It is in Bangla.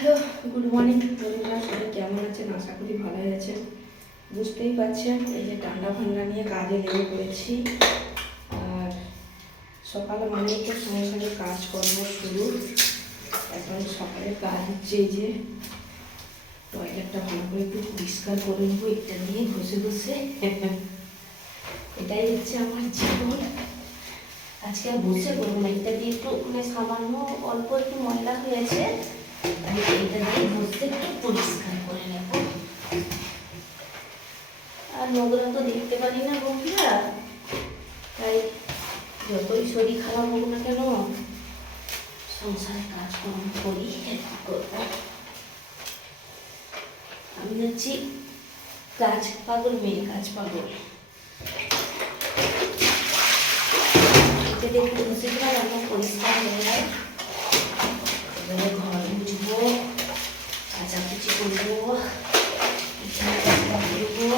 হ্যালো, গুড মর্নিং বন্ধুরা, সবাই কেমন আছেন? আশা করি ভালোই আছেন। বুঝতেই পারছেন, এই যে ঠান্ডা ফান্ডা নিয়ে কাজে লেগে পড়েছি। আর সকালে মানে তো সংসারে কাজকর্ম শুরু। এখন সকালের কাজ হচ্ছে এই যে টয়লেটটা ভালো করে একটু পরিষ্কার করে নেবো, এটা দিয়ে ঘষে ঘষে। এটাই হচ্ছে আমার জীবন। আজকে আর বসে করবো না, এটা দিয়ে একটু মানে সামান্য অল্প একটু ময়লা হয়েছে, আমি এটা দিয়ে বসতে একটু পরিষ্কার করে নেব। আর নোংরা তো দেখতে পারি না বন্ধুরা, তাই যতই শরীর খারাপ হোক না কেন সংসারে কাজকর্ম করি। করবো, আমি হচ্ছি কাজ পাগল মেয়ে, কাজ পাগল। এটা দেখতে বসে গেলাম, আমরা পরিষ্কার হয়ে যায়। এবারে ঘর মুছবো, কাচাকুচি করবো, করবো।